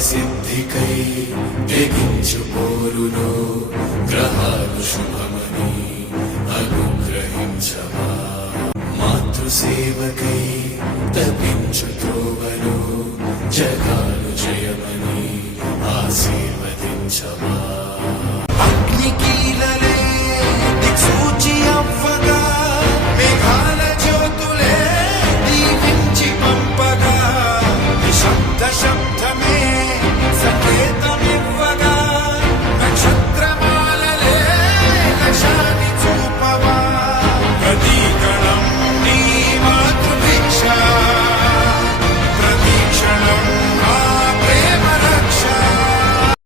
కార్యసిద్ధికై తెగించు పోరులో గ్రహాలు శుభమని అనుగ్రహించవా. మాతృసేవకై తపించు త్రోవలో జగాలు జయమని ఆశీర్వదించవా. అగ్నికీలలే దిక్సూచి